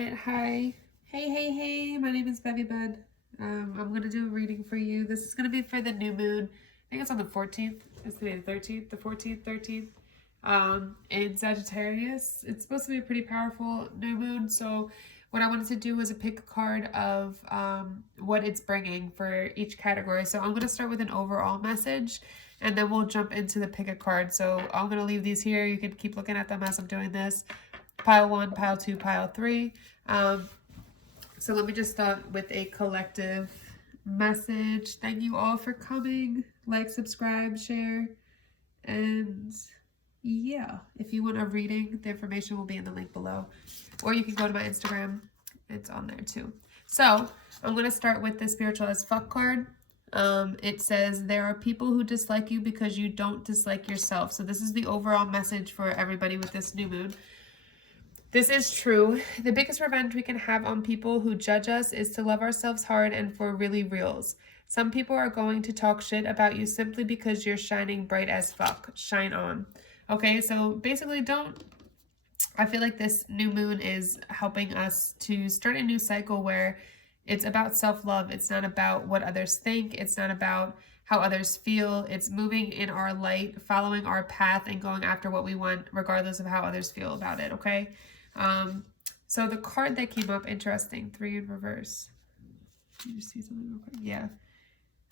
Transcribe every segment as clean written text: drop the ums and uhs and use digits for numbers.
Alright, hi. Hey, my name is bevybud. I'm going to do a reading for you. This is going to be for the new moon. I think it's on the 14th. It's today the 13th, the 14th, 13th. In Sagittarius. It's supposed to be a pretty powerful new moon, so what I wanted to do was pick a card of what it's bringing for each category. So I'm going to start with an overall message, and then we'll jump into the pick a card. So I'm going to leave these here. You can keep looking at them as I'm doing this. Pile 1, pile 2, pile 3. So let me just start with a collective message. Thank you all for coming. Like, subscribe, share, and yeah, if you want a reading, the information will be in the link below. Or you can go to my Instagram. It's on there too. So I'm going to start with the Spiritual as Fuck card. It says, there are people who dislike you because you don't dislike yourself. So this is the overall message for everybody with this new moon. This is true. The biggest revenge we can have on people who judge us is to love ourselves hard and for really reals. Some people are going to talk shit about you simply because you're shining bright as fuck. Shine on. Okay, so basically I feel like this new moon is helping us to start a new cycle where it's about self-love. It's not about what others think. It's not about how others feel. It's moving in our light, following our path, and going after what we want, regardless of how others feel about it, okay? So the card that came up, interesting, 3 in reverse. Did you see something real quick? Yeah.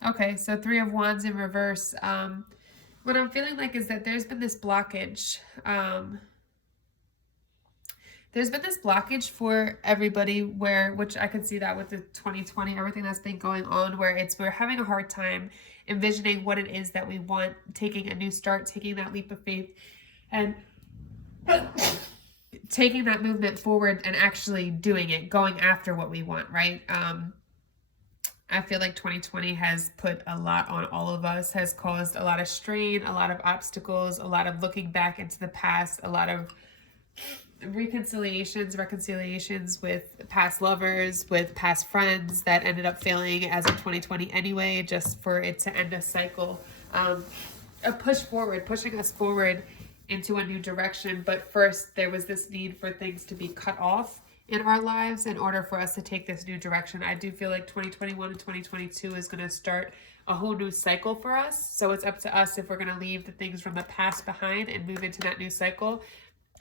Okay, so 3 of Wands in reverse. What I'm feeling like is that there's been this blockage. There's been this blockage for everybody which I can see that with the 2020, everything that's been going on, where we're having a hard time envisioning what it is that we want, taking a new start, taking that leap of faith, and taking that movement forward and actually doing it, going after what we want, right? I feel like 2020 has put a lot on all of us, has caused a lot of strain, a lot of obstacles, a lot of looking back into the past, a lot of reconciliations with past lovers, with past friends that ended up failing as of 2020 anyway, just for it to end a cycle. A push forward, pushing us forward into a new direction. But first, there was this need for things to be cut off in our lives in order for us to take this new direction. I do feel like 2021 and 2022 is going to start a whole new cycle for us. So it's up to us if we're going to leave the things from the past behind and move into that new cycle,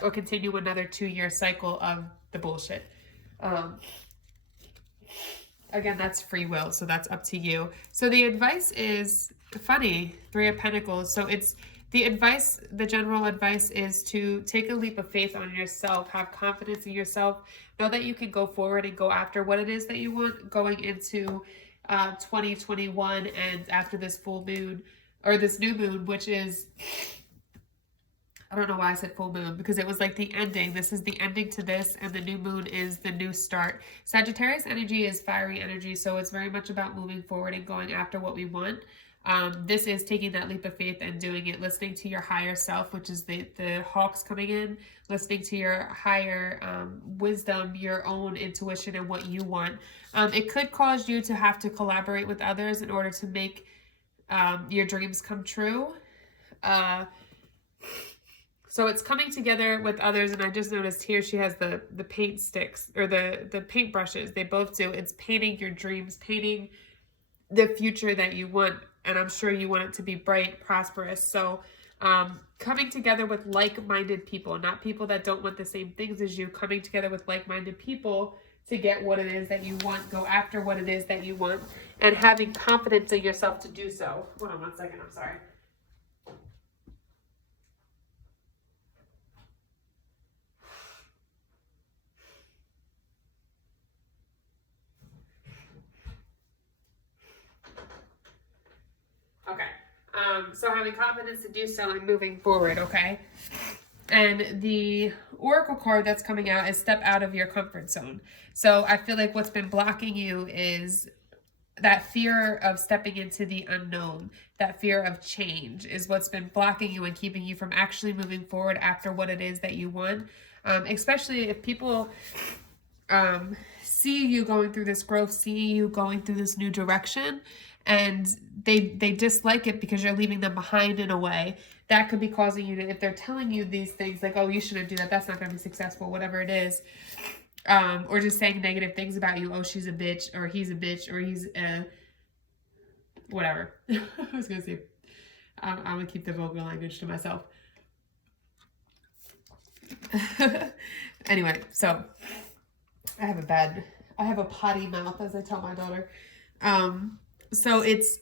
or continue another 2-year cycle of the bullshit. Again, that's free will, so that's up to you. So the advice is funny, 3 of Pentacles. So it's the general advice is to take a leap of faith on yourself, have confidence in yourself, know that you can go forward and go after what it is that you want going into 2021 and after this full moon, or this new moon, which is, I don't know why I said full moon, because it was like the ending. This is the ending to this, and the new moon is the new start. Sagittarius energy is fiery energy, so it's very much about moving forward and going after what we want. This is taking that leap of faith and doing it, listening to your higher self, which is the hawks coming in, listening to your higher wisdom, your own intuition, and what you want. It could cause you to have to collaborate with others in order to make your dreams come true. So it's coming together with others, and I just noticed here she has the paint sticks, or the paint brushes. They both do. It's painting your dreams, painting the future that you want, and I'm sure you want it to be bright, prosperous. So coming together with like-minded people, not people that don't want the same things as you, coming together with like-minded people to get what it is that you want, go after what it is that you want, and having confidence in yourself to do so. Hold on 1 second, I'm sorry. Okay, so having confidence to do so and moving forward, okay? And the Oracle card that's coming out is step out of your comfort zone. So I feel like what's been blocking you is that fear of stepping into the unknown, that fear of change is what's been blocking you and keeping you from actually moving forward after what it is that you want. Especially if people see you going through this growth, see you going through this new direction, and they dislike it because you're leaving them behind in a way, that could be causing you to, if they're telling you these things like, oh, you shouldn't do that, that's not going to be successful, whatever it is, or just saying negative things about you. Oh, she's a bitch, or he's a bitch, or he's a whatever. I was gonna say, I'm gonna keep the vulgar language to myself. Anyway, so I have a potty mouth, as I tell my daughter. So it's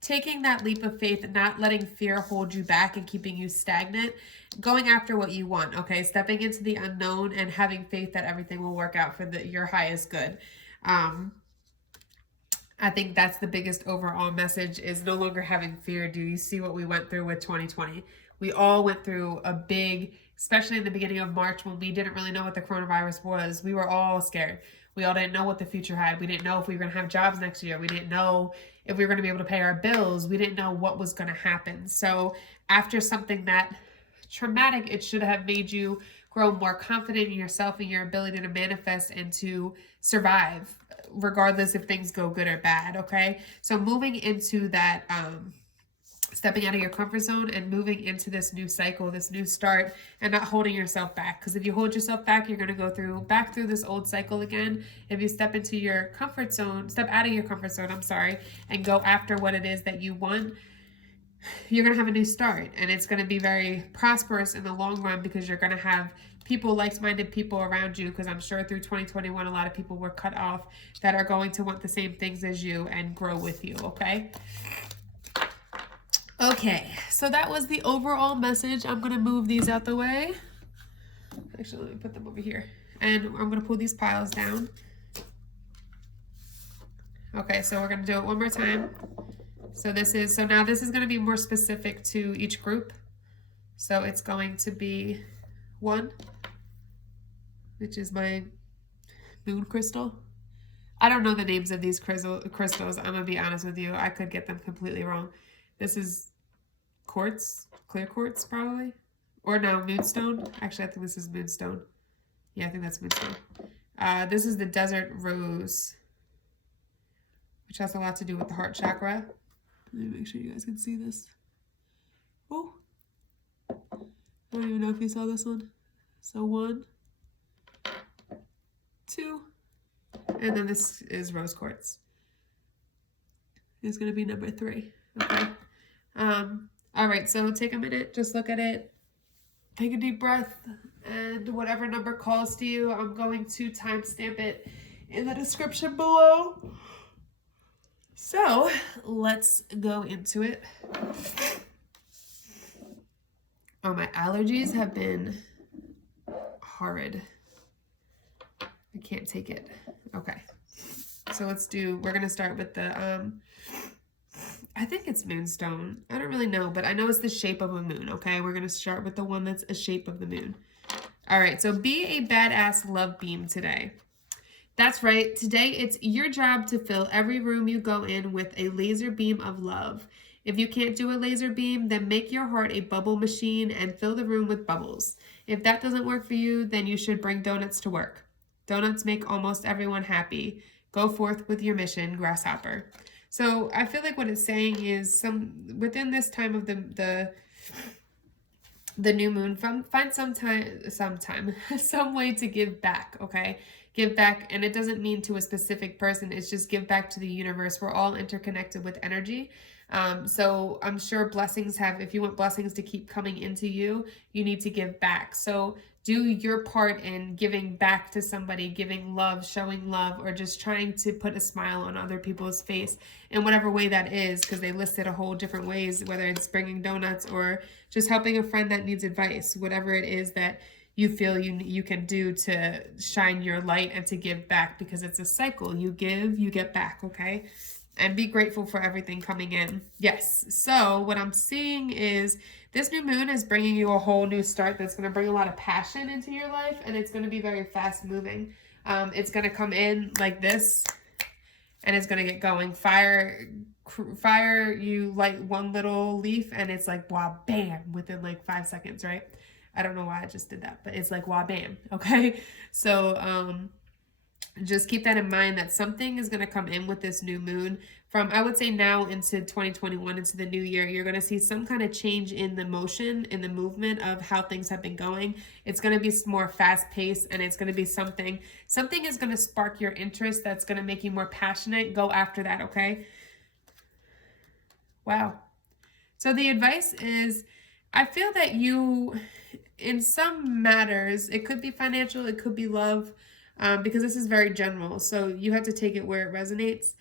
taking that leap of faith and not letting fear hold you back and keeping you stagnant, going after what you want, okay? Stepping into the unknown and having faith that everything will work out for your highest good. I think that's the biggest overall message, is no longer having fear. Do you see what we went through with 2020? We all went through a big, especially in the beginning of March when we didn't really know what the coronavirus was. We were all scared. We all didn't know what the future had. We didn't know if we were going to have jobs next year. We didn't know if we were going to be able to pay our bills. We didn't know what was going to happen. So after something that traumatic, it should have made you grow more confident in yourself and your ability to manifest and to survive, regardless if things go good or bad, okay? So moving into that, stepping out of your comfort zone and moving into this new cycle, this new start, and not holding yourself back. Because if you hold yourself back, you're going to go back through this old cycle again. If you step into your comfort zone, step out of your comfort zone, and go after what it is that you want, you're going to have a new start. And it's going to be very prosperous in the long run, because you're going to have people, like-minded people around you, because I'm sure through 2021, a lot of people were cut off that are going to want the same things as you and grow with you, okay? Okay, so that was the overall message. I'm going to move these out the way. Actually, let me put them over here. And I'm going to pull these piles down. Okay, so we're going to do it one more time. So now this is going to be more specific to each group. So it's going to be 1, which is my moon crystal. I don't know the names of these crystals. I'm going to be honest with you. I could get them completely wrong. This is quartz, clear quartz probably. Or no, moonstone. Actually, I think this is moonstone. Yeah, I think that's moonstone. This is the desert rose, which has a lot to do with the heart chakra. Let me make sure you guys can see this. Oh, I don't even know if you saw this one. So 1, 2, and then this is rose quartz. It's going to be number 3. Okay. All right, so take a minute, just look at it, take a deep breath, and whatever number calls to you, I'm going to timestamp it in the description below. So let's go into it. Oh, my allergies have been horrid. I can't take it. Okay. So we're going to start with the, I think it's moonstone. I don't really know, but I know it's the shape of a moon, okay? We're going to start with the one that's a shape of the moon. All right, so be a badass love beam today. That's right. Today, it's your job to fill every room you go in with a laser beam of love. If you can't do a laser beam, then make your heart a bubble machine and fill the room with bubbles. If that doesn't work for you, then you should bring donuts to work. Donuts make almost everyone happy. Go forth with your mission, grasshopper. So I feel like what it's saying is within this time of the new moon, find some way to give back, okay? Give back, and it doesn't mean to a specific person. It's just give back to the universe. We're all interconnected with energy. So I'm sure if you want blessings to keep coming into you, you need to give back. So do your part in giving back to somebody, giving love, showing love, or just trying to put a smile on other people's face in whatever way that is, because they listed a whole different ways, whether it's bringing donuts or just helping a friend that needs advice, whatever it is that you feel you can do to shine your light and to give back, because it's a cycle. You give, you get back, okay? And be grateful for everything coming in. Yes. So what I'm seeing is this new moon is bringing you a whole new start that's going to bring a lot of passion into your life, and it's going to be very fast moving. It's going to come in like this, and it's going to get going. Fire, you light one little leaf, and it's like, wow, bam, within like 5 seconds, right? I don't know why I just did that, but it's like, wow, bam, okay? So, just keep that in mind, that something is going to come in with this new moon from, I would say, now into 2021, into the new year. You're going to see some kind of change in the motion, in the movement of how things have been going. It's going to be more fast paced, and it's going to be something is going to spark your interest that's going to make you more passionate. Go after that, okay? Wow. So the advice is, I feel that you, in some matters, it could be financial, it could be love, because this is very general. So you have to take it where it resonates.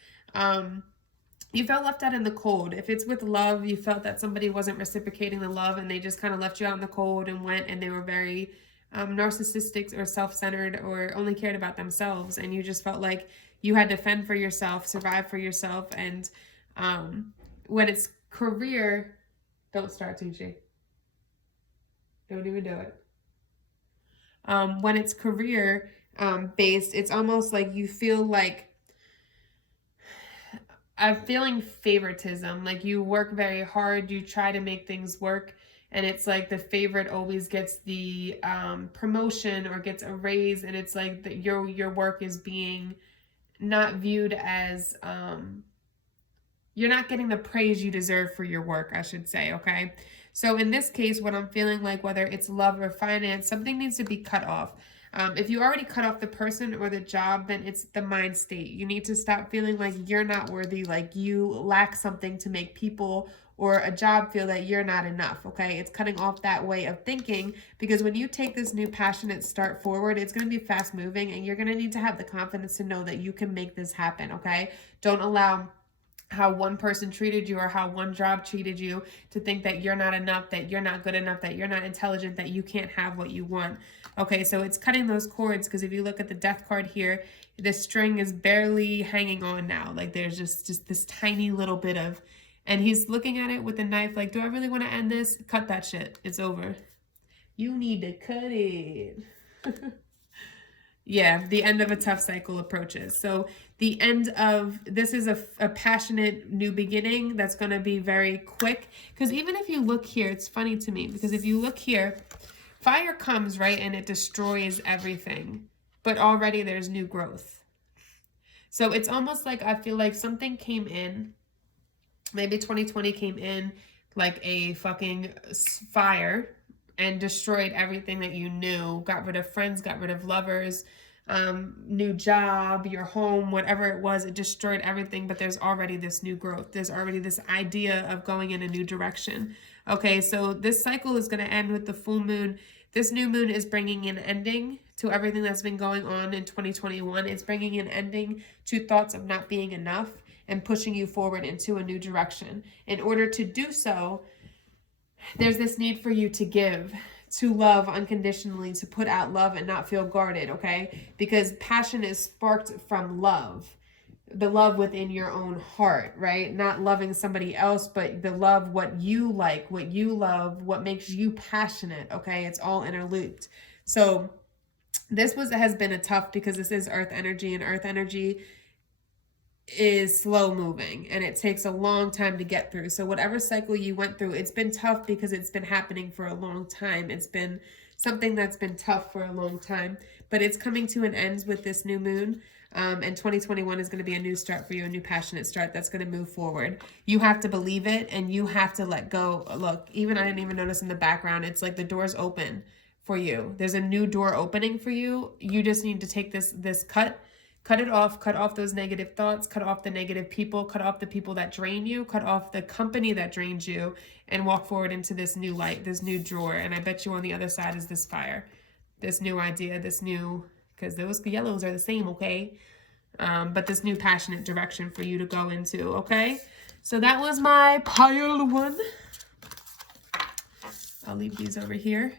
You felt left out in the cold. If it's with love, you felt that somebody wasn't reciprocating the love and they just kind of left you out in the cold and went, and they were very narcissistic or self-centered or only cared about themselves. And you just felt like you had to fend for yourself, survive for yourself. And when it's career, don't start, Tucci. Don't even do it. When it's career based, it's almost like you feel like, I'm feeling favoritism. Like you work very hard, you try to make things work, and it's like the favorite always gets the promotion or gets a raise, and it's like that your work is being not viewed as you're not getting the praise you deserve for your work, I should say, okay? So in this case, what I'm feeling like, whether it's love or finance, something needs to be cut off. If you already cut off the person or the job, then it's the mind state. You need to stop feeling like you're not worthy, like you lack something to make people or a job feel that you're not enough, okay? It's cutting off that way of thinking, because when you take this new passionate start forward, it's going to be fast moving, and you're going to need to have the confidence to know that you can make this happen, okay? Don't allow how one person treated you or how one job treated you to think that you're not enough, that you're not good enough, that you're not intelligent, that you can't have what you want. Okay, so it's cutting those cords, because if you look at the death card here, the string is barely hanging on now. Like there's just this tiny little bit of, and he's looking at it with a knife like, do I really want to end this? Cut that shit. It's over. You need to cut it. Yeah, the end of a tough cycle approaches. So the end of this is a passionate new beginning that's going to be very quick. Because even if you look here, it's funny to me, because if you look here, fire comes, right, and it destroys everything. But already there's new growth. So it's almost like I feel like something came in, maybe 2020 came in like a fucking fire, and destroyed everything that you knew, got rid of friends, got rid of lovers, new job, your home, whatever it was, it destroyed everything. But there's already this new growth. There's already this idea of going in a new direction. Okay, so this cycle is going to end with the full moon. This new moon is bringing an ending to everything that's been going on in 2021. It's bringing an ending to thoughts of not being enough and pushing you forward into a new direction. In order to do so, there's this need for you to give, to love unconditionally, to put out love and not feel guarded, okay? Because passion is sparked from love, the love within your own heart, right? Not loving somebody else, but the love, what you like, what you love, what makes you passionate, okay? It's all interlooped. So this has been a tough, because this is earth energy, and earth energy is slow moving, and it takes a long time to get through. So whatever cycle you went through, it's been tough because it's been happening for a long time. It's been something that's been tough for a long time, but it's coming to an end with this new moon. And 2021 is going to be a new start for you, a new passionate start that's going to move forward. You have to believe it, and you have to let go. Look, even I didn't even notice in the background, it's like the door's open for you. There's a new door opening for you. You just need to take this cut it off, cut off those negative thoughts, cut off the negative people, cut off the people that drain you, cut off the company that drains you, and walk forward into this new light, this new drawer. And I bet you on the other side is this fire, this new idea, this new, because those yellows are the same, okay? But this new passionate direction for you to go into, okay? So that was my pile one. I'll leave these over here.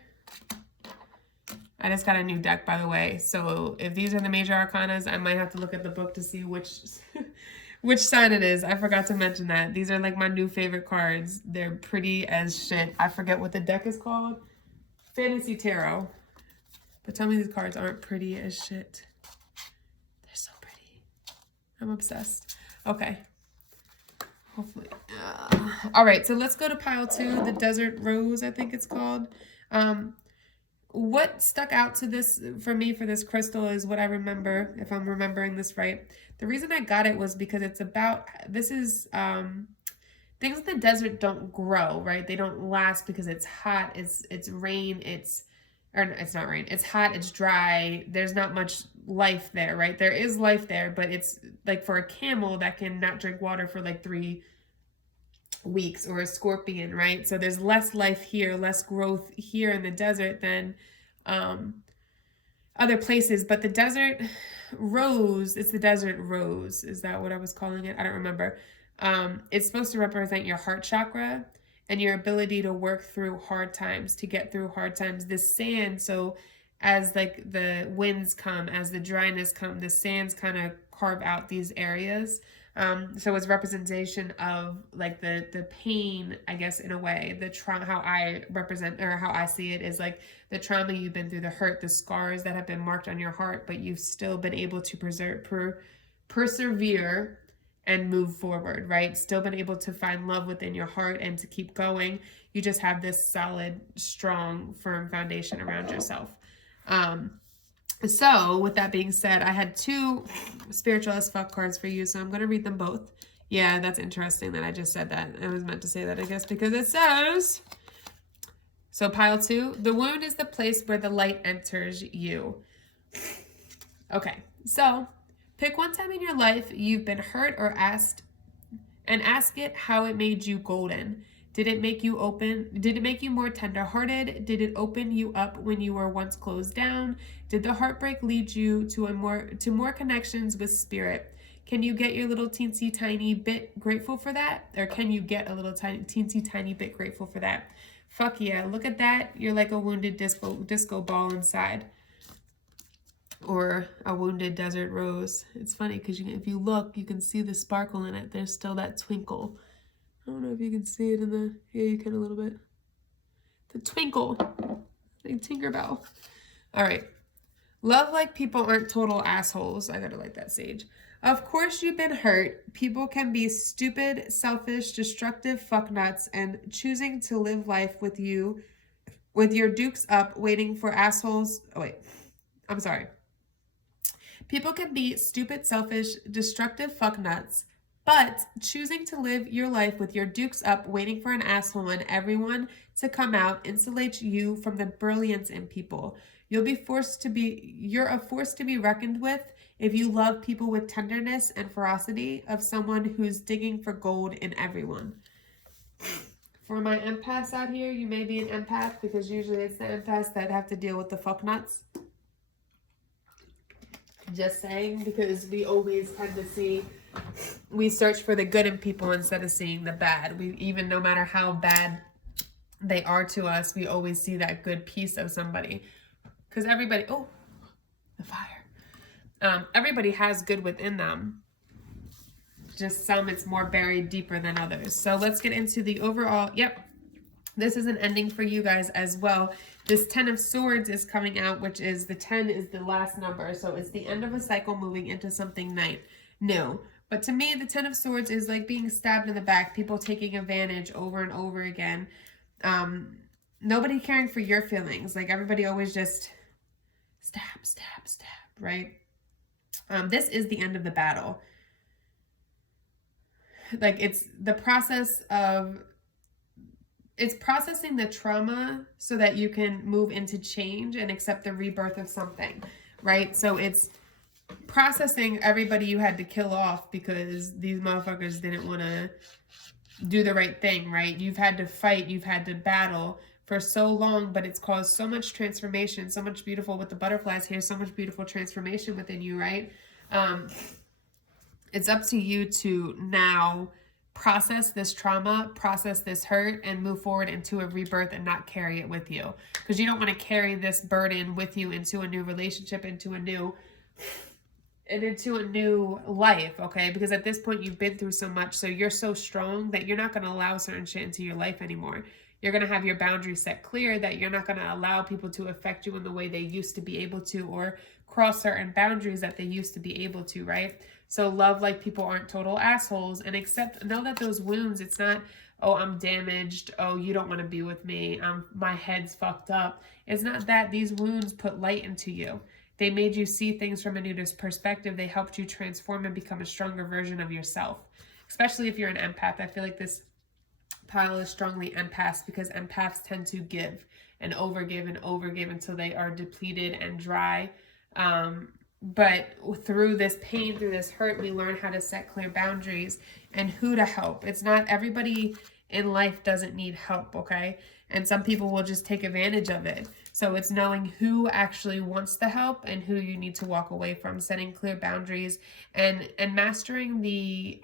I just got a new deck, by the way. So if these are the major arcanas, I might have to look at the book to see which which sign it is. I forgot to mention that. These are like my new favorite cards. They're pretty as shit. I forget what the deck is called. Fantasy Tarot. But tell me these cards aren't pretty as shit. They're so pretty. I'm obsessed. Okay. Hopefully. All right, so let's go to pile 2, the Desert Rose, I think it's called. what stuck out to this for me for this crystal is what I remember, if I'm remembering this right. The reason I got it was because it's about, this is things in the desert don't grow, right? They don't last because it's hot, it's rain, it's not rain, it's hot, it's dry, there's not much life there, right? There is life there, but it's like for a camel that can not drink water for like 3 weeks, or a scorpion, right? So there's less life here, less growth here in the desert than other places. But the desert rose, it's the desert rose, is that what I was calling it? I don't remember. It's supposed to represent your heart chakra and your ability to work through hard times, to get through hard times. This sand, so as like the winds come, as the dryness come, the sands kind of carve out these areas. So it's representation of like the pain, I guess, in a way, the trauma, how I represent, or how I see it is like the trauma you've been through, the hurt, the scars that have been marked on your heart, but you've still been able to persevere and move forward, right? Still been able to find love within your heart and to keep going. You just have this solid, strong, firm foundation around yourself. So with that being said, I had 2 spiritual as fuck cards for you, so I'm going to read them both. Yeah, that's interesting that I just said that. I was meant to say that, I guess, because it says, so pile 2, the wound is the place where the light enters you. Okay, so pick one time in your life you've been hurt or ask it how it made you golden. Did it make you open? Did it make you more tenderhearted? Did it open you up when you were once closed down? Did the heartbreak lead you to more connections with spirit? Can you get your little teensy tiny bit grateful for that? Or can you get a little teensy tiny bit grateful for that? Fuck yeah, look at that. You're like a wounded disco ball inside. Or a wounded desert rose. It's funny because if you look, you can see the sparkle in it. There's still that twinkle. I don't know if you can see it in the, yeah, you can a little bit. The twinkle, like Tinkerbell. All right. Love like people aren't total assholes. I gotta like that, Sage. Of course you've been hurt. People can be stupid, selfish, destructive fucknuts, and choosing to live life with you, with your dukes up, waiting for assholes. Oh, wait. I'm sorry. People can be stupid, selfish, destructive fucknuts, but choosing to live your life with your dukes up, waiting for an asshole and everyone to come out, insulates you from the brilliance in people. You're a force to be reckoned with if you love people with tenderness and ferocity of someone who's digging for gold in everyone. For my empaths out here, you may be an empath because usually it's the empaths that have to deal with the fucknuts. Just saying, because we always tend to we search for the good in people instead of seeing the bad. Even no matter how bad they are to us, we always see that good piece of somebody. Because everybody, oh, the fire. Everybody has good within them. Just some, it's more buried deeper than others. So let's get into the overall, yep. This is an ending for you guys as well. This 10 of Swords is coming out, which is the 10 is the last number. So it's the end of a cycle moving into something new. But to me, the 10 of Swords is like being stabbed in the back, people taking advantage over and over again. Nobody caring for your feelings. Like everybody always just stab, right? This is the end of the battle. Like it's the process of, it's processing the trauma so that you can move into change and accept the rebirth of something, right? So it's processing everybody you had to kill off because these motherfuckers didn't want to do the right thing, right? You've had to fight, you've had to battle for so long, but it's caused so much transformation, so much beautiful with the butterflies here, so much beautiful transformation within you, right? It's up to you to now process this trauma, process this hurt, and move forward into a rebirth and not carry it with you. Because you don't want to carry this burden with you into a new relationship, into a new life, okay? Because at this point, you've been through so much, so you're so strong that you're not going to allow certain shit into your life anymore. You're going to have your boundaries set clear that you're not going to allow people to affect you in the way they used to be able to, or cross certain boundaries that they used to be able to, right? So love like people aren't total assholes, and know that those wounds, it's not, oh, I'm damaged, oh, you don't want to be with me, my head's fucked up. It's not that. These wounds put light into you. They made you see things from a new perspective. They helped you transform and become a stronger version of yourself. Especially if you're an empath. I feel like this pile is strongly empaths, because empaths tend to give and overgive until they are depleted and dry. But through this pain, through this hurt, we learn how to set clear boundaries and who to help. It's not everybody in life doesn't need help, okay? And some people will just take advantage of it. So it's knowing who actually wants the help and who you need to walk away from, setting clear boundaries and mastering the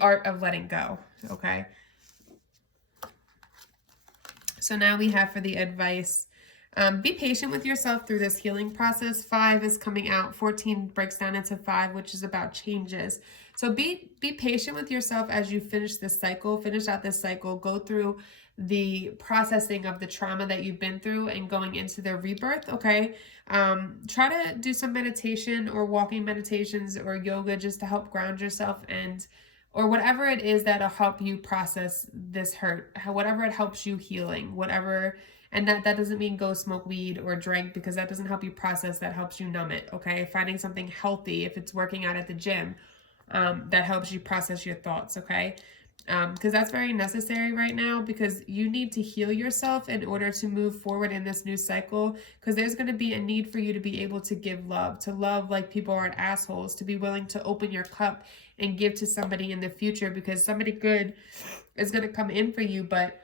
art of letting go, okay? So now we have for the advice, be patient with yourself through this healing process. 5 is coming out. 14 breaks down into 5, which is about changes. So be patient with yourself as you finish this cycle, finish out this cycle, go through the processing of the trauma that you've been through and going into the rebirth, okay? Try to do some meditation or walking meditations or yoga just to help ground yourself, and or whatever it is that'll help you process this hurt, whatever it helps you healing, whatever. And that doesn't mean go smoke weed or drink, because that doesn't help you process, that helps you numb it, okay? Finding something healthy, if it's working out at the gym, that helps you process your thoughts, okay? Because that's very necessary right now, because you need to heal yourself in order to move forward in this new cycle, because there's going to be a need for you to be able to give love, to love like people aren't assholes, to be willing to open your cup and give to somebody in the future, because somebody good is going to come in for you. But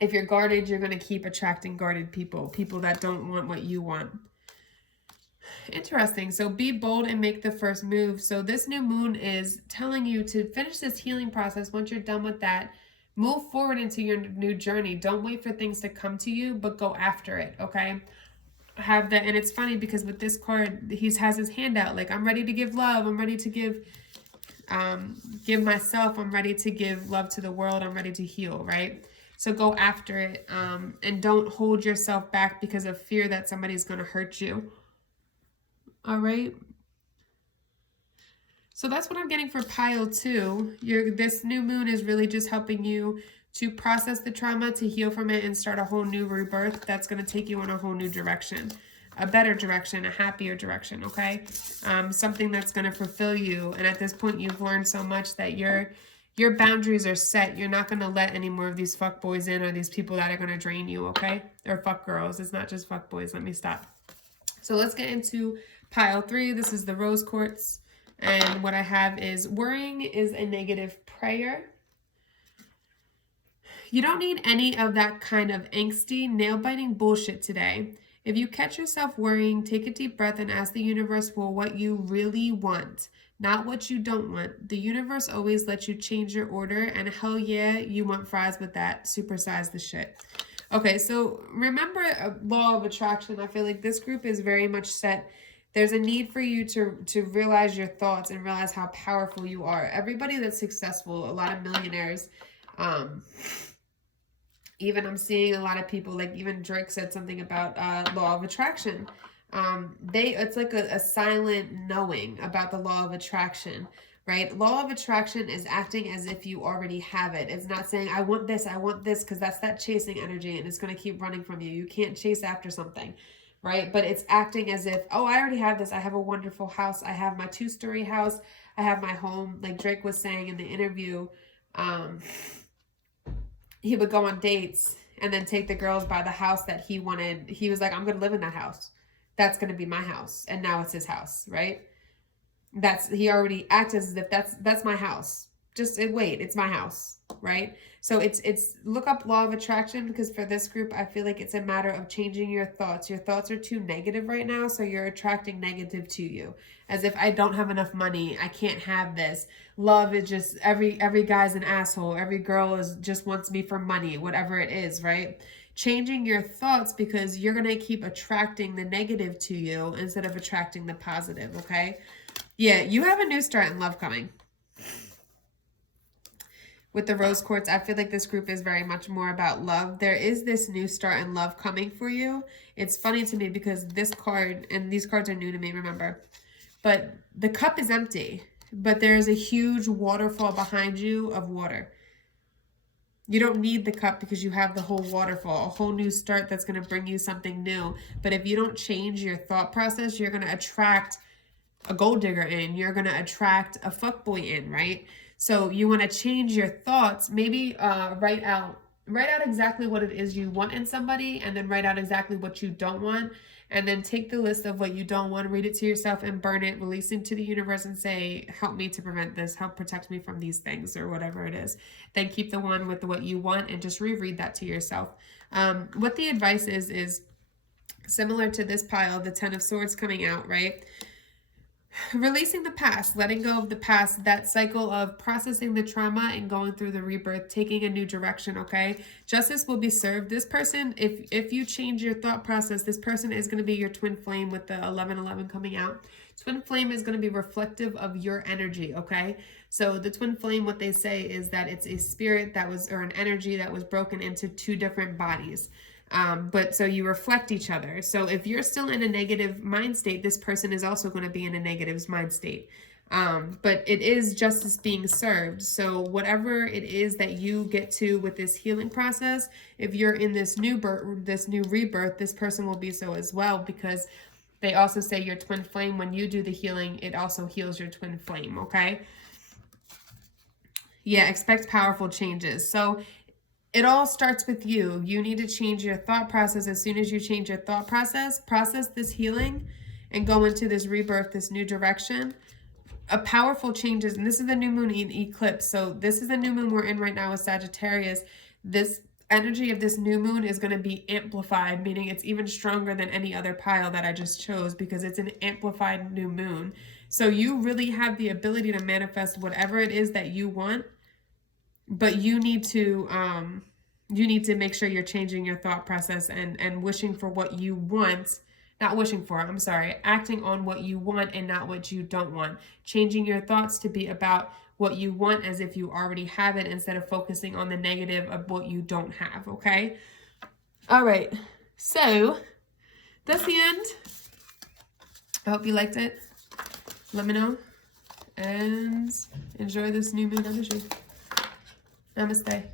if you're guarded, you're going to keep attracting guarded people, people that don't want what you want. Interesting. So be bold and make the first move. So this new moon is telling you to finish this healing process. Once you're done with that, move forward into your new journey. Don't wait for things to come to you, but go after it, okay? Have that. And it's funny because with this card, he has his hand out like, I'm ready to give love. I'm ready to give myself. I'm ready to give love to the world. I'm ready to heal, right? So go after it, and don't hold yourself back because of fear that somebody's going to hurt you. All right. So that's what I'm getting for pile 2. This new moon is really just helping you to process the trauma, to heal from it, and start a whole new rebirth that's going to take you in a whole new direction, a better direction, a happier direction, okay? Something that's going to fulfill you. And at this point, you've learned so much that your boundaries are set. You're not going to let any more of these fuck boys in, or these people that are going to drain you, okay? Or fuck girls. It's not just fuck boys. Let me stop. So let's get into pile 3. This is the rose quartz. And what I have is, worrying is a negative prayer. You don't need any of that kind of angsty, nail-biting bullshit today. If you catch yourself worrying, take a deep breath and ask the universe for what you really want, not what you don't want. The universe always lets you change your order, and hell yeah, you want fries with that. Supersize the shit. Okay, so remember law of attraction. I feel like this group is very much set. There's a need for you to realize your thoughts and realize how powerful you are. Everybody that's successful, a lot of millionaires, even I'm seeing a lot of people, like even Drake said something about law of attraction. It's like a silent knowing about the law of attraction, right? Law of attraction is acting as if you already have it. It's not saying, I want this, because that's that chasing energy, and it's going to keep running from you. You can't chase after something, right? But it's acting as if, oh, I already have this. I have a wonderful house. I have my 2-story house. I have my home. Like Drake was saying in the interview, he would go on dates and then take the girls by the house that he wanted. He was like, I'm going to live in that house. That's going to be my house. And now it's his house, right? He already acts as if that's my house. Just wait, it's my house, right? So it's look up law of attraction, because for this group, I feel like it's a matter of changing your thoughts. Your thoughts are too negative right now, so you're attracting negative to you. As if I don't have enough money, I can't have this. Love is just every guy's an asshole. Every girl just wants me for money, whatever it is, right? Changing your thoughts, because you're going to keep attracting the negative to you instead of attracting the positive, okay? Yeah, you have a new start in love coming. With the rose quartz, I feel like this group is very much more about love. There is this new start in love coming for you. It's funny to me because this card, and these cards are new to me, remember, but the cup is empty. but there is a huge waterfall behind you of water. You don't need the cup because you have the whole waterfall, a whole new start that's going to bring you something new. But if you don't change your thought process, you're going to attract a gold digger in. You're going to attract a fuckboy in, right? So you want to change your thoughts. Maybe write out exactly what it is you want in somebody, and then write out exactly what you don't want. And then take the list of what you don't want, read it to yourself and burn it, release it to the universe and say, help me to prevent this, help protect me from these things, or whatever it is. Then keep the one with what you want and just reread that to yourself. What the advice is similar to this pile, the 10 of Swords coming out, right? Releasing the past, letting go of the past, that cycle of processing the trauma and going through the rebirth, taking a new direction, okay? Justice will be served. This person, if you change your thought process, this person is going to be your twin flame with the 1111 coming out. Twin flame is going to be reflective of your energy, okay? So the twin flame, what they say is that it's a spirit that was, or an energy that was broken into two different bodies. But so you reflect each other. So if you're still in a negative mind state, this person is also going to be in a negative mind state. But it is justice being served. So whatever it is that you get to with this healing process, if you're in this new rebirth, this person will be so as well, because they also say your twin flame, when you do the healing, it also heals your twin flame. Okay. Yeah. Expect powerful changes. So it all starts with you. You need to change your thought process. As soon as you change your thought process this healing and go into this rebirth, this new direction, a powerful changes. And this is the new moon in eclipse. So this is the new moon we're in right now with Sagittarius. This energy of this new moon is going to be amplified, meaning it's even stronger than any other pile that I just chose, because it's an amplified new moon. So you really have the ability to manifest whatever it is that you want. But you need to make sure you're changing your thought process and wishing for what you want, acting on what you want and not what you don't want. Changing your thoughts to be about what you want as if you already have it, instead of focusing on the negative of what you don't have, okay? All right, so that's the end. I hope you liked it. Let me know and enjoy this new moon energy. Namaste.